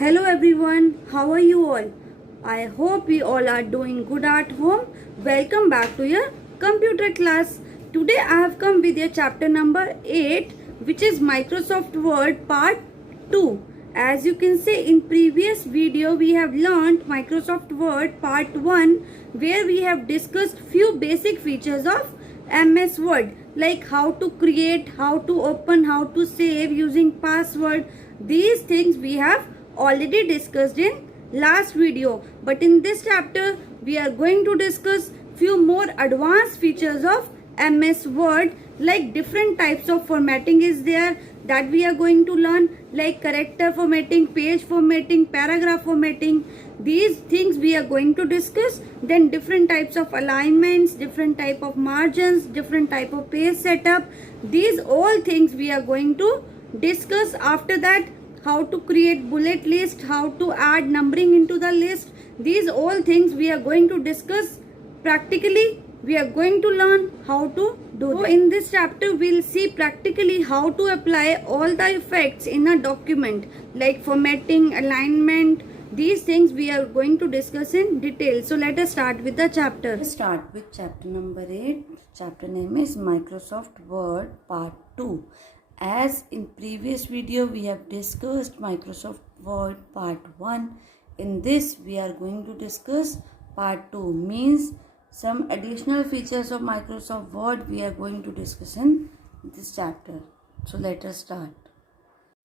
Hello everyone, how are you all? I hope you all are doing good at home. Welcome back to your computer class. Today I have come with your chapter number 8, which is Microsoft Word part 2. As you can see, in previous video we have learned Microsoft Word part 1, where we have discussed few basic features of MS Word, like how to create, how to open, how to save using password. These things we have already discussed in last video, but in this chapter we are going to discuss few more advanced features of MS Word, like different types of formatting is there that we are going to learn, like character formatting, page formatting, paragraph formatting. These things we are going to discuss. Then different types of alignments, different type of margins, different type of page setup. These all things we are going to discuss. After that, how to create bullet list, how to add numbering into the list. These all things we are going to discuss practically. We are going to learn how to do so. In this chapter we'll see practically how to apply all the effects in a document, like formatting, alignment. These things we are going to discuss in detail. So let us start with the chapter. Let's start with chapter number 8. Chapter name is Microsoft Word Part 2. As in previous video we have discussed Microsoft Word Part 1. In this we are going to discuss Part 2, means some additional features of Microsoft Word we are going to discuss in this chapter. So let us start.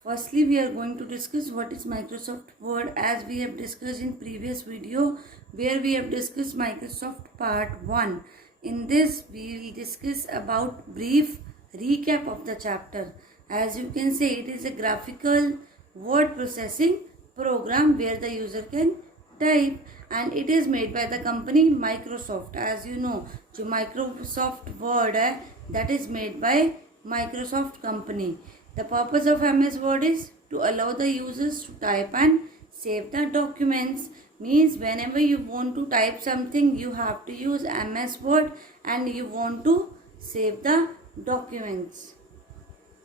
Firstly, we are going to discuss what is Microsoft Word, as we have discussed in previous video where we have discussed Microsoft Part 1. In this, we will discuss about brief recap of the chapter. As you can see, it is a graphical word processing program where the user can type, and it is made by the company Microsoft. As you know, जो Microsoft Word है, that is made by Microsoft company. The purpose of MS Word is to allow the users to type and save the documents. Means whenever you want to type something, you have to use MS Word and you want to save the documents.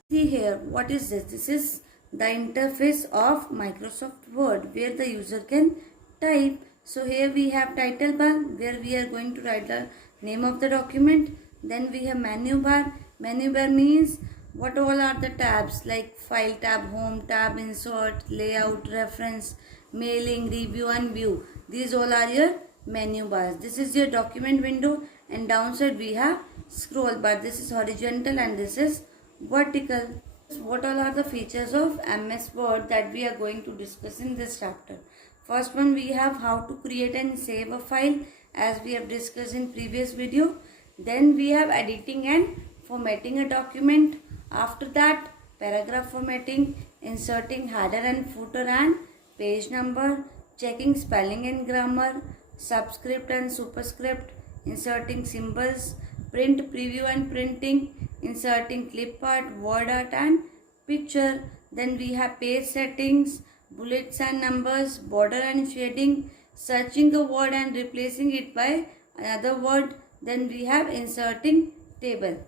See here, what is this? This is the interface of Microsoft Word where the user can type. So here we have title bar where we are going to write the name of the document. Then we have menu bar. Menu bar means what all are the tabs, like file tab, home tab, insert, layout, reference, mailing, review and view. These all are your menu bars. This is your document window, and downside we have scroll bar. This is horizontal and this is vertical. What all are the features of MS Word that we are going to discuss in this chapter? First one, we have how to create and save a file, as we have discussed in previous video. Then we have editing and formatting a document. After that, paragraph formatting, inserting header and footer and page number, checking spelling and grammar, subscript and superscript, inserting symbols, print preview and printing, inserting clip art, word art and picture. Then we have page settings, bullets and numbers, border and shading, searching a word and replacing it by another word. Then we have inserting table.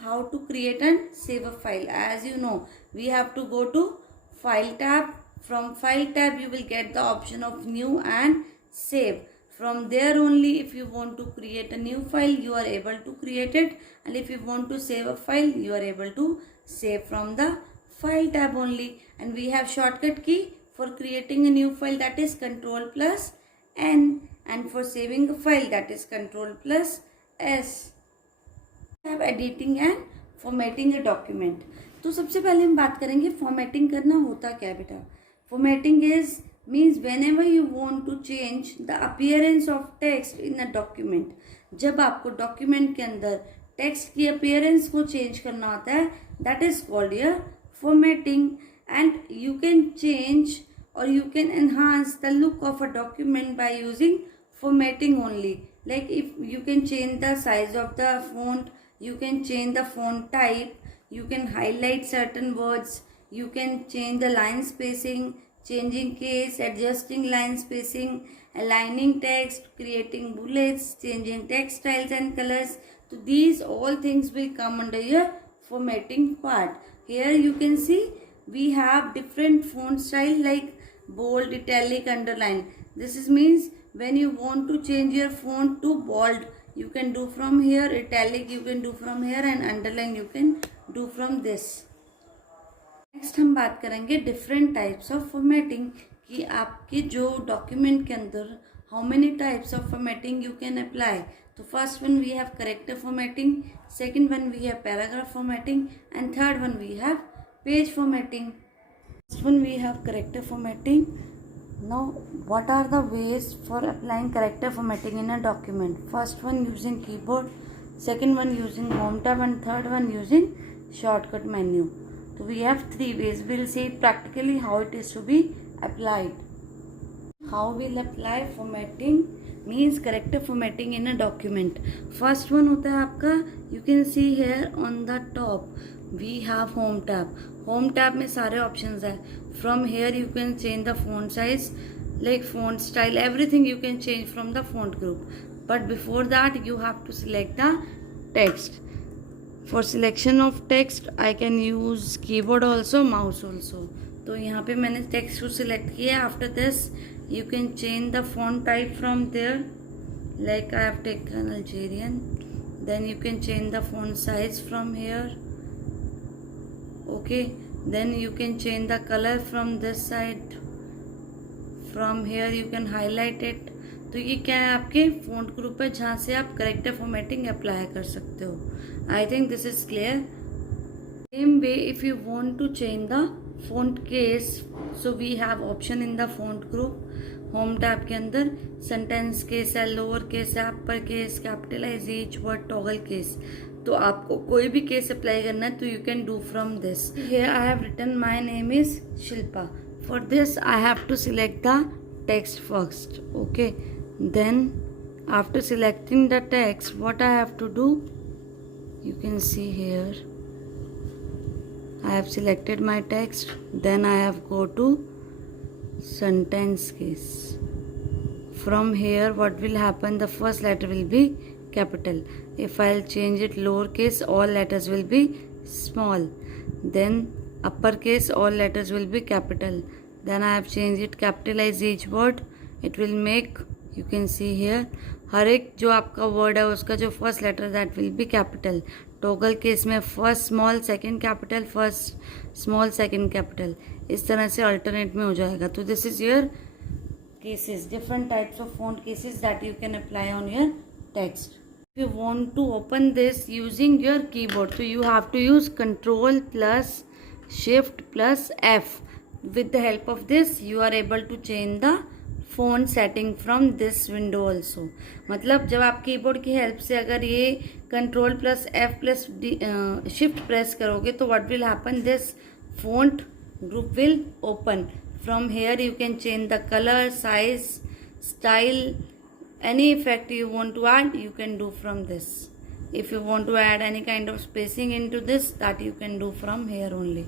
How to create and save a file. As you know, we have to go to file tab. From file tab you will get the option of new and save. From there only, if you want to create a new file, you are able to create it, and if you want to save a file, you are able to save from the file tab only. And we have shortcut key for creating a new file, that is Ctrl plus N, and for saving a file, that is Ctrl plus S. have editing and formatting a document. तो सबसे पहले हम बात करेंगे formatting करना होता क्या बेटा. Formatting is means whenever you want to change the appearance of text in a document. जब आपको डॉक्यूमेंट के अंदर टेक्स्ट की अपीयरेंस को चेंज करना होता है, that is called your formatting. And you can change or you can enhance the look of a document by using formatting only. Like if you can change the size of the font, you can change the font type, you can highlight certain words, you can change the line spacing, changing case, adjusting line spacing, aligning text, creating bullets, changing text styles and colors. So these all things will come under your formatting part. Here you can see we have different font style like bold, italic, underline. This is means when you want to change your font to bold, you can do from here, italic you can do from here, and underline you can do from this. Next हम बात करेंगे different types of formatting कि आपके जो document के अंदर how many types of formatting you can apply. तो first one we have character formatting, second one we have paragraph formatting, and third one we have page formatting. First one we have character formatting. Now what are the ways for applying character formatting in a document? First one using keyboard, second one using home tab, and third one using shortcut menu. So we have three ways. We'll see practically how it is to be applied. How we'll apply formatting means character formatting in a document. First one होता है आपका, you can see here on the top we have home tab. Home tab में सारे options है. From here you can change the font size, like font style, everything you can change from the font group. But before that you have to select the text. For selection of text I can use keyboard also, mouse also. तो यहाँ पे मैंने text को select किया. After this you can change the font type from there, like I have taken Algerian. Then you can change the font size from here. Okay, then you can change the color from this side. From here you can highlight it. तो ये क्या है, आपके font group है जहाँ से आप character formatting apply कर सकते हो. I think this is clear. Same way if you want to change the font case, so we have option in the font group. Home tab के अंदर सेंटेंस केस है, लोअर केस है, upper case, capitalize each word, toggle case. तो आपको कोई भी case apply करना है तो you can do from this. Here I have written my name is Shilpa. For this I have to select the text first. Okay, then after selecting the text, what I have to do, you can see here I have selected my text. Then I have go to sentence case. From here what will happen, the first letter will be capital. If I'll change it lowercase, all letters will be small. Then uppercase, all letters will be capital. Then I have changed it capitalize each word. It will make, you can see here, हर एक जो आपका word है उसका जो first letter that will be capital. Toggle case में first small second capital, first small second capital, इस तरह से अल्टरनेट में हो जाएगा. तो this is your cases, different types of font cases that you can apply on your text. If you want to open this using your keyboard, so you have to use Control plus Shift plus F. With the help of this you are able to change the font setting from this window also. मतलब जब आप keyboard की help से अगर ये control plus F plus shift press करोगे तो what will happen, this font group will open. From here यू can change the colour, size, style, any effect you want to add you can do from this. If you want to add any kind of spacing into this, that you can do from here only.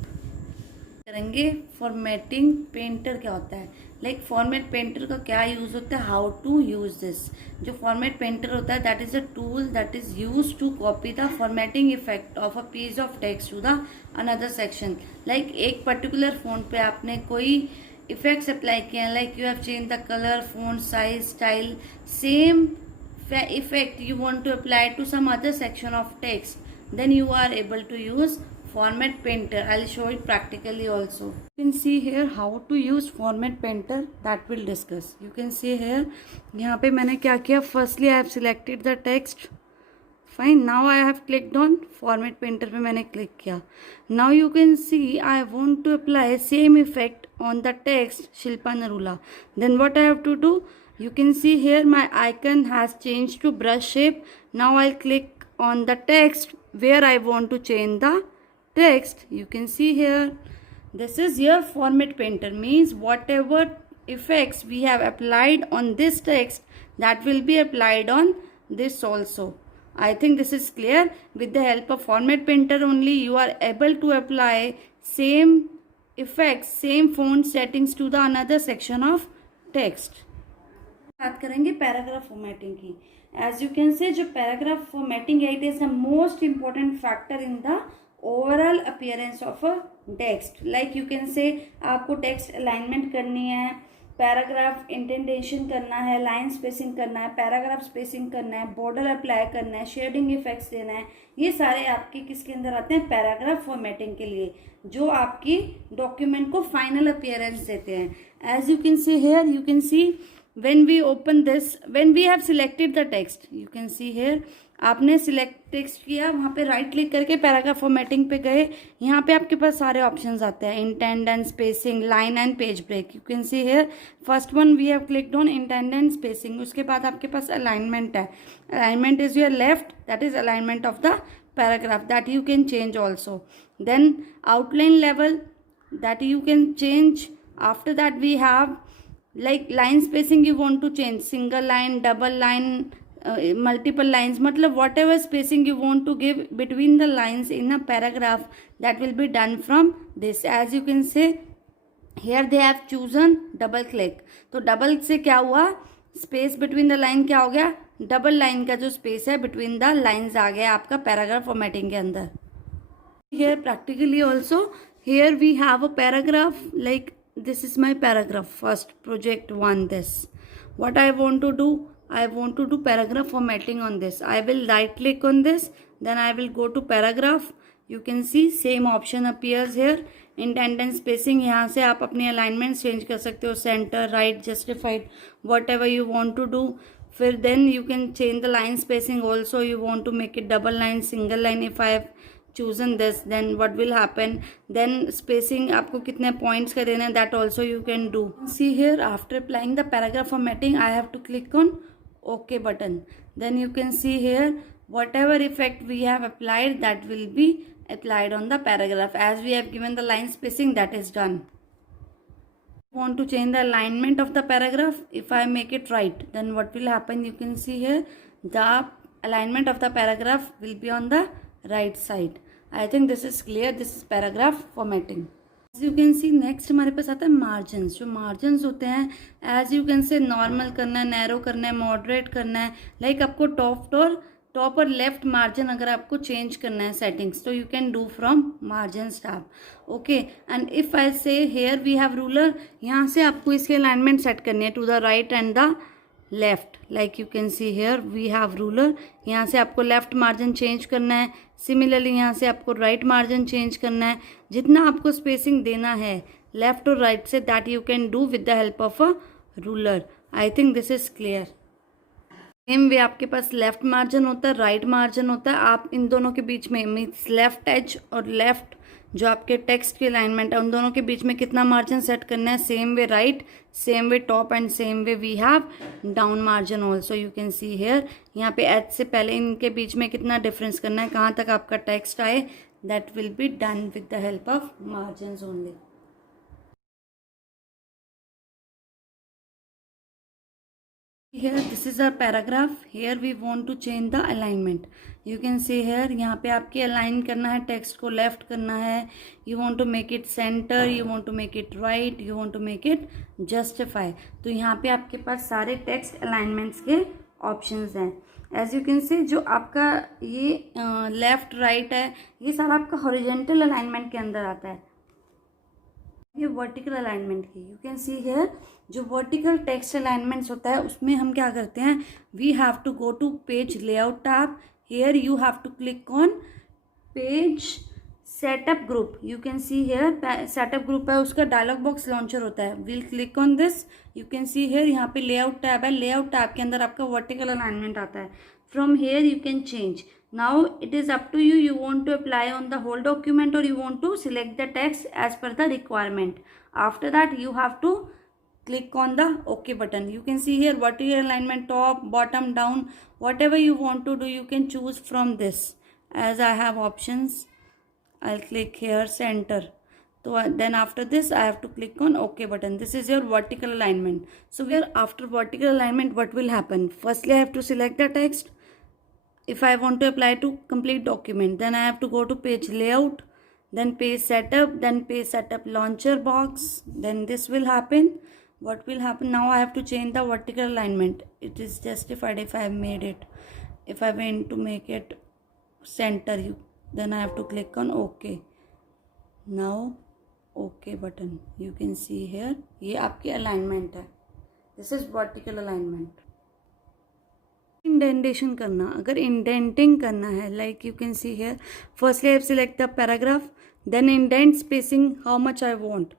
करेंगे formatting painter क्या होता है, like format painter का क्या use होता है, how to use this. जो format painter होता है that is a tool that is use to copy the formatting effect of a piece of text to the another section. Like एक particular font पे आपने कोई effects apply किए हैं, like you have change the colour, font size, style, same effect you want to apply to some other section of text, then you are able to use format painter. I'll show it practically also. You can see here how to use format painter, that we'll discuss. You can see here यहाँ पे मैंने क्या किया, firstly I have selected the text. Fine, now I have clicked on format painter पे मैंने click किया. Now you can see I want to apply same effect on the text Shilpa Narula. Then what I have to do, you can see here my icon has changed to brush shape. Now I'll click on the text where I want to change the text. You can see here this is your format painter, means whatever effects we have applied on this text that will be applied on this also. I think this is clear. With the help of format painter only you are able to apply same effects, same font settings to the another section of text. बात करेंगे paragraph formatting की. As you can say जो paragraph formatting है it is the most important factor in the overall appearance of a text. Like you can say आपको text alignment करनी है, paragraph इंटेंटेशन करना है, लाइन स्पेसिंग करना है, पैराग्राफ स्पेसिंग करना है, बॉर्डर अप्लाई करना है, शेडिंग इफेक्ट्स देना है, ये सारे आपके किसके अंदर आते हैं? पैराग्राफ फॉर्मेटिंग के लिए, जो आपकी डॉक्यूमेंट को फाइनल अपीयरेंस देते हैं. As you can see here, यू कैन सी when we open this, when we have selected the text, you can see here, आपने सिलेक्ट टेक्स्ट किया, वहाँ पे राइट क्लिक करके पैराग्राफ फॉर्मेटिंग पे गए, यहाँ पे आपके पास सारे ऑप्शंस आते हैं, indent and spacing, line and page break. You can see here first one we have clicked on indent and spacing. उसके बाद आपके पास अलाइनमेंट है. Alignment is your left, that is alignment of the paragraph, that you can change also. Then outline level, that you can change. After that we have like line spacing, you want to change single line, double line, multiple lines, matlab whatever spacing you want to give between the lines in a paragraph, that will be done from this. As you can say here they have chosen double click, तो double से क्या हुआ? space between the line क्या हो गया? double line का जो space है between the lines आ गया आपका paragraph formatting के अंदर. Here practically also, here we have a paragraph, like this is my paragraph, first project 1. This what I want to do, I want to do paragraph formatting on this. I will right click on this, then I will go to paragraph. You can see same option appears here, indent and spacing. यहाँ से आप अपनी alignment change कर सकते हो, centre, right, justified, whatever you want to do. फिर then you can change the line spacing also. You want to make it double line, single line. If I have chosen this, then what will happen? Then spacing आपको कितने points का देना है, that also you can do. See here, after applying the paragraph formatting, I have to click on OK button. Then you can see here, whatever effect we have applied, that will be applied on the paragraph. As we have given the line spacing, that is done. Want to change the alignment of the paragraph? If I make it right, then what will happen? You can see here, the alignment of the paragraph will be on the right side. I think this is clear. This is paragraph formatting. As you can see, next हमारे पास आता है margins. जो margins होते हैं, as you can say normal करना है, narrow करना है, moderate करना है. Like आपको top और left margin अगर आपको change करना है settings, तो you can do from margins tab. Okay. And if I say here we have ruler, यहाँ से आपको इसके alignment set करनी है to the right and the left. Like you can see here we have ruler. यहाँ से आपको left margin change करना है. सिमिलरली यहाँ से आपको राइट मार्जिन चेंज करना है. जितना आपको स्पेसिंग देना है लेफ्ट और राइट से, that you can do with the help of a ruler. I think this is clear. Same वे आपके पास लेफ्ट मार्जिन होता है, राइट मार्जिन होता है. आप इन दोनों के बीच में मीन्स लेफ्ट एज और लेफ्ट जो आपके टेक्स्ट की अलाइनमेंट है, उन दोनों के बीच में कितना मार्जिन सेट करना है. Same way right, same way top and same way we have down margin also. You can see here यहाँ पे एच से पहले इनके बीच में कितना डिफरेंस करना है, कहाँ तक आपका टेक्स्ट आए, that will be done with the help of margin only. Here this is our paragraph. Here we want to change the alignment. You can see here, यहाँ पे आपके अलाइन करना है, टेक्स्ट को लेफ्ट करना है. You want to make it center, you want to make it right, you want to make it justify. तो यहाँ पे आपके पास सारे टेक्स्ट अलाइनमेंट्स के ऑप्शंस हैं. एज यू कैन सी, जो आपका ये लेफ्ट राइट है, ये सारा आपका हॉरिजेंटल अलाइनमेंट के अंदर आता है. ये वर्टिकल अलाइनमेंट की. यू कैन सी हियर, जो वर्टिकल टेक्स्ट अलाइनमेंट्स होता है उसमें हम क्या करते हैं, we have to go to page layout tab. Here you have to click on page setup group. You can see here setup group है, उसका डायलॉग बॉक्स लॉन्चर होता है. Will click on this. You can see here यहाँ पे layout tab है. Layout tab के अंदर आपका वर्टिकल अलाइनमेंट आता है. From here you can change. Now it is up to you. You want to apply on the whole document or you want to select the text as per the requirement. After that you have to click on the OK button. You can see here vertical alignment, top, bottom, down, whatever you want to do you can choose from this. As I have options, I'll click here center. So then after this I have to click on OK button. This is your vertical alignment. So here after vertical alignment what will happen? Firstly I have to select the text. If I want to apply to complete document, then I have to go to page layout, then page setup, then page setup launcher box. Then this will happen. What will happen now? I have to change the vertical alignment. It is justified if I have made it. If I want to make it center, then I have to click on OK. Now okay button, you can see here, ये आपकी alignment है, this is vertical alignment. Indentation करना, अगर indenting करना है, like you can see here, firstly I select the paragraph, then indent spacing how much I want.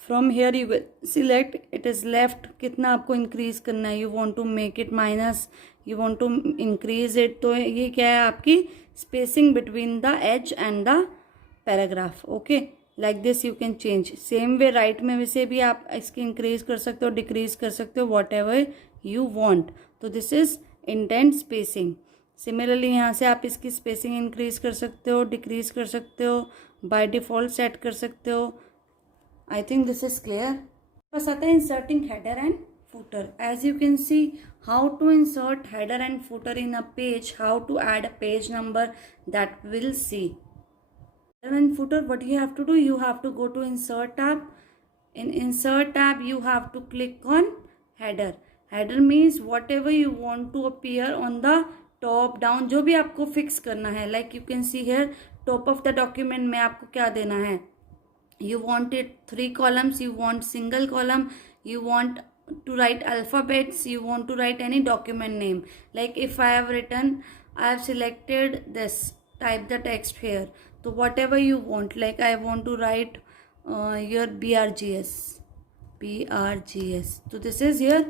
From here you select it is left, कितना आपको increase करना है, you want to make it minus, you want to increase it. तो ये क्या है आपकी spacing between the edge and the paragraph. Okay, like this you can change. Same way right में वैसे भी आप इसकी इंक्रीज कर सकते हो, डिक्रीज कर सकते हो, वॉट एवर यू वॉन्ट. तो this is intent spacing. Similarly यहाँ से आप इसकी स्पेसिंग इंक्रीज कर सकते हो, डिक्रीज कर सकते हो, बाय डिफॉल्ट सेट कर सकते हो. I think this is clear. बस आता है inserting header and footer. As you can see, how to insert header and footer in a page, how to add a page number, that we'll see. Header and footer, what you have to do, you have to go to insert tab. In insert tab you have to click on header. Header means whatever you want to appear on the top down, जो भी आपको fix करना है. Like you can see here, top of the document में आपको क्या देना है. You want it 3 columns, you want single column, you want to write alphabets, you want to write any document name. Like if I have written, I have selected this, type the text here. So whatever you want, like I want to write your BRGS. So this is your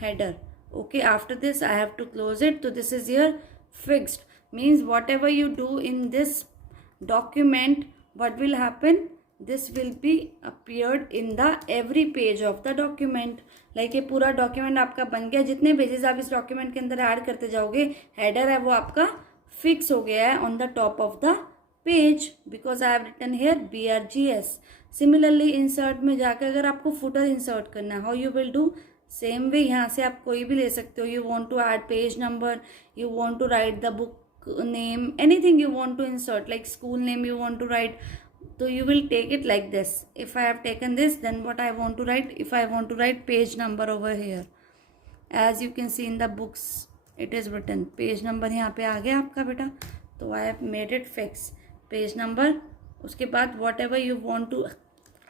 header. Okay, after this I have to close it. So this is your fixed, means whatever you do in this document, what will happen, this will be appeared in the every page of the document. Like ये पूरा document आपका बन गया, जितने pages आप इस document के अंदर ऐड करते जाओगे, हेडर है वो आपका फिक्स हो गया है on the top of the page, because I have written here BRGS. Similarly insert में जाकर अगर आपको फुटर इंसर्ट करना है, how you will do, same way यहाँ से आप कोई भी ले सकते हो. You want to add page number, you want to write the book name, anything you want to insert, like school name you want to write. So you will take it like this. If I have taken this, then what I want to write, if I want to write page number over here, as you can see in the books it is written page number. यहाँ पे आ गया आपका बेटा, तो I have made it fix page number. उसके बाद whatever you want to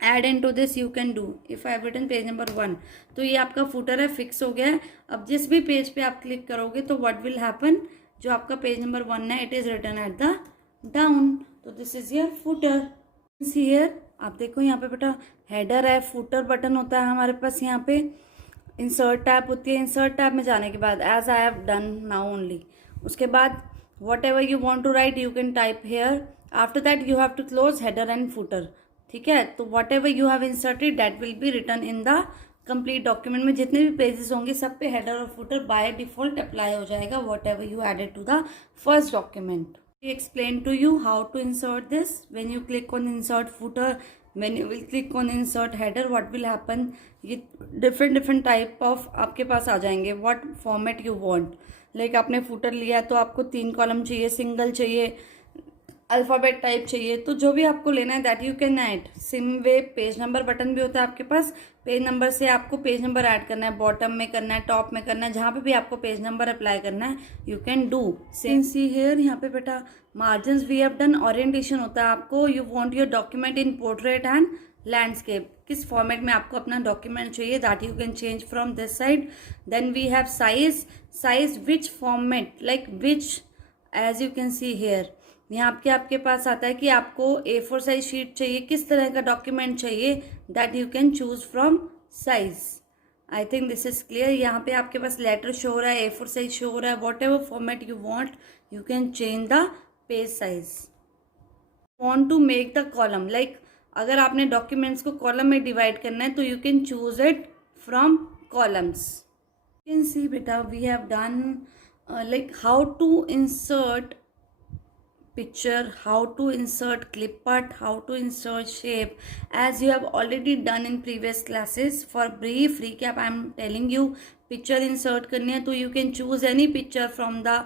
add into this you can do. If I have written page number 1, तो ये आपका footer है, फिक्स हो गया है. अब जिस भी पेज पे आप क्लिक करोगे तो what will happen, जो आपका पेज नंबर 1 है, it is written at the down. तो this is your footer. Here आप देखो यहाँ पे बेटा हेडर है, फुटर बटन होता है हमारे पास, यहाँ पे इंसर्ट टैब होती है. इंसर्ट टैब में जाने के बाद as I have done now only, उसके बाद whatever you want to write you can type here. After that you have to close header and footer. ठीक है, तो whatever you have inserted that will be written in the complete document में. जितने भी pages होंगे सब पे header और फुटर बाय डिफॉल्ट अप्लाई हो जाएगा, whatever you added to the first document. Explain to you how to insert this. When you click on insert footer, when you will click on insert header, what will happen, ये different type of आपके पास आ जाएंगे. what format you want, like आपने footer लिया तो आपको 3 column चाहिए, single चाहिए, alphabet type चाहिए, तो जो भी आपको लेना है that you can add. SIM way page number button भी होता है आपके पास. पेज नंबर से आपको पेज नंबर ऐड करना है, बॉटम में करना है, टॉप में करना है, जहाँ पे भी आपको पेज नंबर अप्लाई करना है you can do. Same see here, यहाँ पे बेटा margin we have done. Orientation होता है आपको, you want your document in portrait and landscape, किस फॉर्मेट में आपको अपना डॉक्यूमेंट चाहिए, that you can change from this side. Then we have size which format, like which, as you can see here यहाँ पे आपके पास आता है कि आपको A4 साइज शीट चाहिए, किस तरह का डॉक्यूमेंट चाहिए, that you can choose from size. I think this is clear. यहाँ पे आपके पास लेटर शो हो रहा है, A4 साइज शो हो रहा है, whatever format you want you can change the page size. Want to make the column, like अगर आपने डॉक्यूमेंट्स को कॉलम में डिवाइड करना है तो you can choose it from columns. You can see बेटा we have done like how to insert picture, how to insert clip art, how to insert shape, as you have already done in previous classes. For brief recap I am telling you, picture insert करनी है तो you can choose any picture from the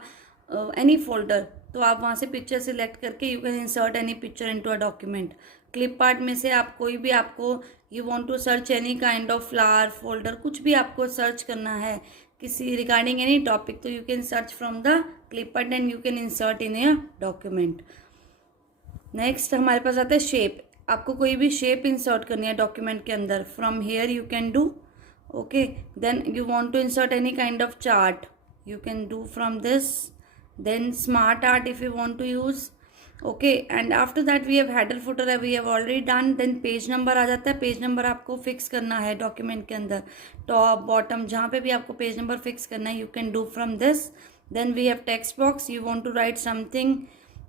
any folder. तो आप वहाँ से picture select करके you can insert any picture into a document. Clip art में से आप कोई भी आपको you want to search any kind of flower folder, कुछ भी आपको सर्च करना है किसी रिगार्डिंग एनी टॉपिक, तो you can search from the clip art and you can insert in your document. Next हमारे पास आता है शेप. आपको कोई भी शेप इंसर्ट करनी है डॉक्यूमेंट के अंदर, फ्रॉम हेयर यू can do. Okay, then you want to insert any kind of chart, you can do from this. Then smart art if you want to use. Okay, and after that we have header footer, we have already done. Then page number आ जाता है. Page number आपको fix करना है document के अंदर, top bottom जहाँ पे भी आपको पेज नंबर फिक्स करना है, you can do from this. Then we have text box, you want to write something,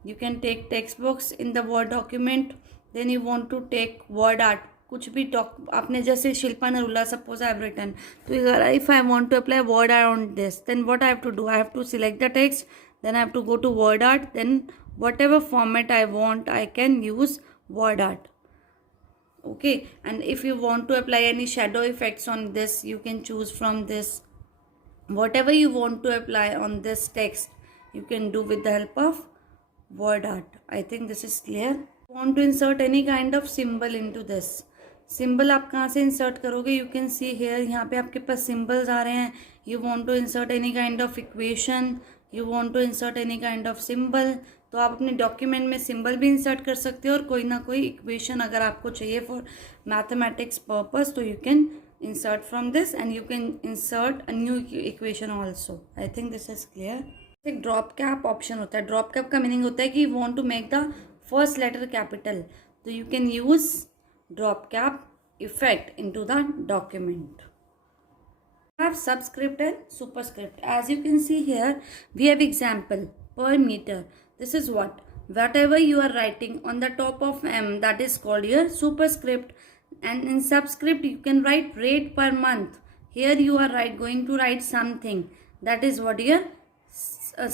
you can take text box in the word document. Then you want to take word art, कुछ भी आपने जैसे Shilpa Narula suppose I have written, तो if I want to apply word art on this, then what I have to do, I have to select the text, then I have to go to word art, then whatever format I want I can use word art. Okay, and if you want to apply any shadow effects on this, you can choose from this. Whatever you want to apply on this text, you can do with the help of word art. I think this is clear. Want to insert any kind of symbol into this. Symbol आप कहाँ से insert करोगे, you can see here, यहाँ पे आपके पास symbols आ रहे हैं. You want to insert any kind of equation, you want to insert any kind of symbol, तो आप अपने डॉक्यूमेंट में सिंबल भी इंसर्ट कर सकते हो और कोई ना कोई इक्वेशन अगर आपको चाहिए फॉर मैथमेटिक्स पर्पस, तो you can insert from this and you can insert a new equation also. I think this is clear. एक ड्रॉप कैप ऑप्शन होता है. ड्रॉप कैप का मीनिंग होता है कि you want to make the first letter capital, तो you can use drop cap effect into the document. We have subscript and superscript. As you can see here, we have example per meter. This is whatever you are writing on the top of M, that is called your superscript. And in subscript you can write rate per month. Here you are going to write something, that is what your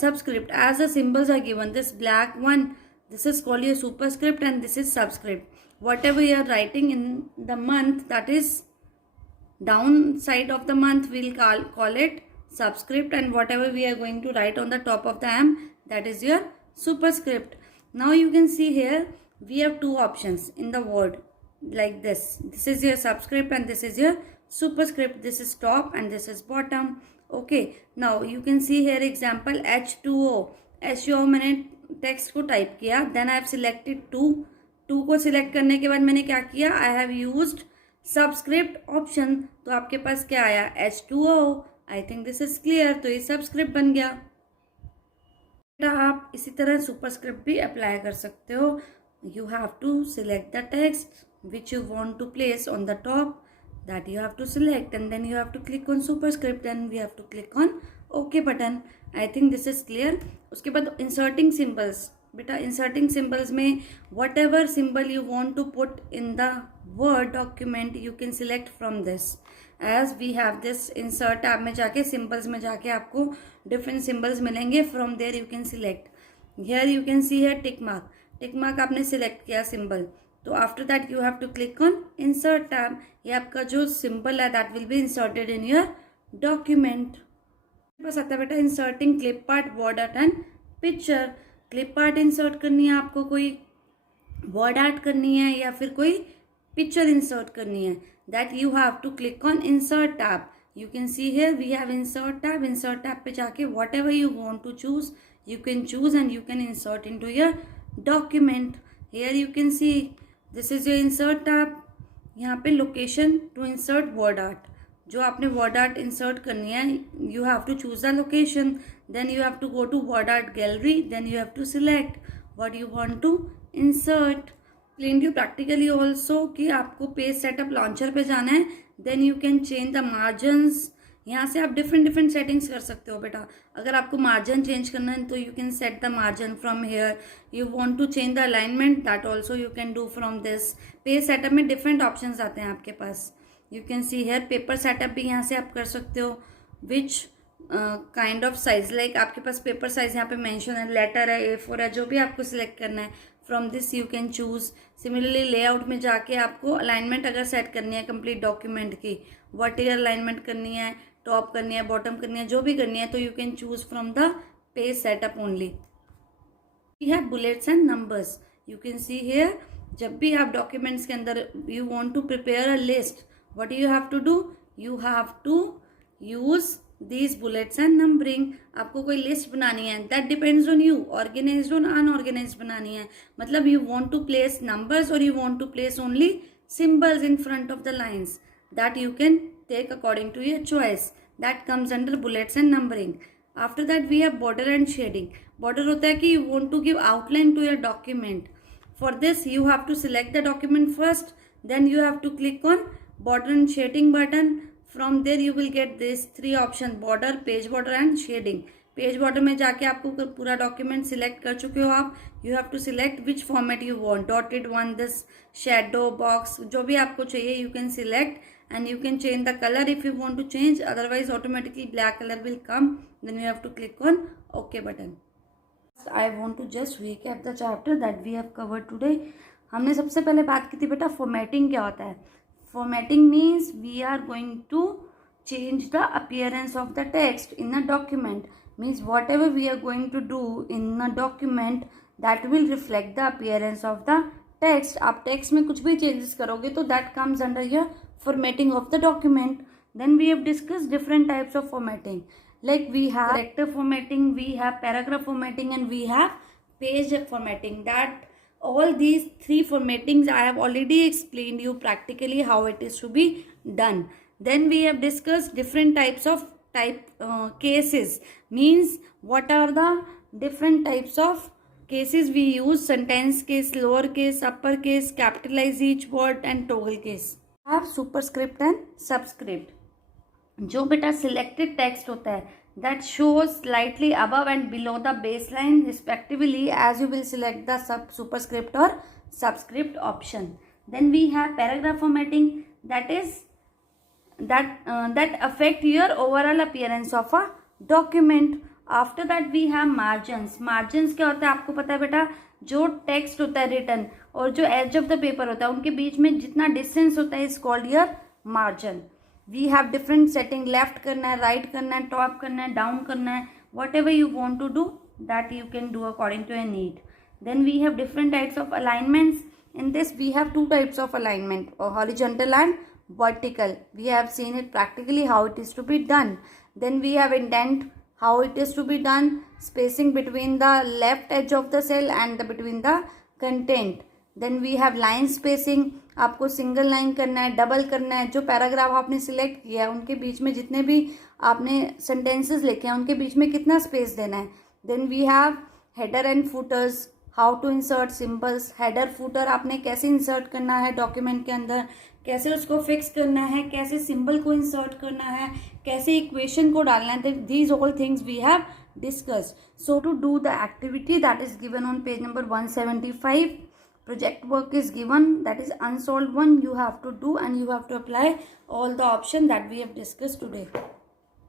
subscript. As the symbols are given, this black one, this is called your superscript and this is subscript. Whatever you are writing in the month, that is downside of the month, we'll call it subscript, and whatever we are going to write on the top of the M, that is your superscript. Now you can see here we have two options in the word like this. This is your subscript and this is your superscript. This is top and this is bottom. Okay, now you can see here example H2O. H2O मैंने text को type किया, then I have selected 2 को select करने के बाद मैंने क्या किया, I have used subscript option, तो आपके पास क्या आया, H2O. I think this is clear. तो ये सबस्क्रिप्ट बन गया. आप इसी तरह सुपरस्क्रिप्ट भी अप्लाई कर सकते हो. You have to select the text which you want to place on the top, that you have to select, and then you have to click on superscript and we have to click on OK button. I think this is clear. उसके बाद inserting symbols. बेटा inserting symbols में whatever symbol you want to put in the word document, you can select from this. As we have this insert tab में जाके symbols में जाके आपको different symbols मिलेंगे. From there you can select. Here you can see here tick mark. Tick mark आपने select किया symbol, तो after that you have to click on insert tab. ये आपका जो सिंबल है that will be inserted in your document. बस आता है बेटा inserting clip art, word art and picture. Clip art insert करनी है आपको, कोई वर्ड आर्ट करनी है या फिर कोई पिक्चर इंसर्ट करनी है, that you have to click on insert tab. You can see here we have insert tab. Insert tab पे जाके whatever you want to choose you can choose and you can insert into your document. Here you can see this is your insert tab. यहाँ पे location to insert word art. जो आपने word art insert करनी है, you have to choose the location. Then you have to go to word art gallery. Then you have to select what you want to insert. Explained you practically also कि आपको page setup launcher पे जाना है. Then you can change the margins. यहाँ से आप different settings कर सकते हो बेटा. अगर आपको मार्जिन चेंज करना है तो you can set the margin from here. You want to change the alignment, that also you can do from this. Page setup में डिफरेंट ऑप्शंस आते हैं आपके पास. You can see here paper setup भी यहाँ से आप कर सकते हो. Which kind of size, like आपके पास पेपर साइज यहाँ पे मेंशन है, लेटर है, A4 है, जो भी आपको सिलेक्ट करना है from this you can choose. Similarly layout में जाके आपको अलाइनमेंट अगर सेट करनी है कंप्लीट डॉक्यूमेंट की, व्हाट ईयर अलाइनमेंट करनी है, टॉप करनी है, बॉटम करनी है, जो भी करनी है, तो you can choose from the page setup only. We have bullets and numbers. You can see here जब भी आप डॉक्यूमेंट्स के अंदर you want to prepare a list, what you have to do, you have to use these bullets and numbering. आपको कोई list बनानी है, that depends on you. Organized or unorganized बनानी है, मतलब you want to place numbers or you want to place only symbols in front of the lines, that you can take according to your choice. That comes under bullets and numbering. After that we have border and shading. Border होता है कि you want to give outline to your document. For this you have to select the document first, then you have to click on border and shading button. From there you will get these three options: border, page border and shading. Page border में जाके आपको पूरा document select कर चुके हो आप, you have to select which format you want, dotted one, this, shadow, box, जो भी आपको चाहिए you can select and you can change the colour if you want to change, otherwise automatically black colour will come, then you have to click on okay button. I want to just recap the chapter that we have covered today. हमने सबसे पहले बात की थी बेटा formatting क्या होता है. Formatting means we are going to change the appearance of the text in a document. Means whatever we are going to do in a document that will reflect the appearance of the text. आप text में कुछ भी changes करोगे तो that comes under your formatting of the document. Then we have discussed different types of formatting. Like we have character formatting, we have paragraph formatting and we have page formatting. That all these three formattings I have already explained you practically how it is to be done. Then we have discussed different types of cases. Means what are the different types of cases we use: sentence case, lower case, upper case, capitalize each word and toggle case. Have superscript and subscript. जो बेटा selected text होता है that shows slightly above and below the baseline respectively as you will select the superscript or subscript option. Then we have paragraph formatting, that is that affect your overall appearance of a document. After that we have margins. Margins क्या होता है आपको पता है बेटा, जो text होता है रिटन और जो एज ऑफ द पेपर होता है उनके बीच में जितना डिस्टेंस होता है is called your margin. We have different setting, left करना है, राइट करना है, टॉप करना है, डाउन करना है, whatever you want to do that you can do according to your need. Then we have different types of alignments. In this we have two types of alignment, horizontal and vertical. We have seen it practically how it is to be done. Then we have indent, how it is to be done, spacing between the left edge of the cell and between the content. Then we have line spacing, आपको single line करना है, double करना है, जो paragraph आपने select किया है उनके बीच में जितने भी आपने सेंटेंसेस लिखे हैं उनके बीच में कितना स्पेस देना है. Then we have header and footers, how to insert symbols. Header footer आपने कैसे इंसर्ट करना है डॉक्यूमेंट के अंदर, कैसे उसको फिक्स करना है, कैसे सिंबल को इंसर्ट करना है, कैसे इक्वेशन को डालना है. These all things we have discussed. So to do the activity that is given on page number 175, project work is given, that is unsolved one you have to do and you have to apply all the option that we have discussed today.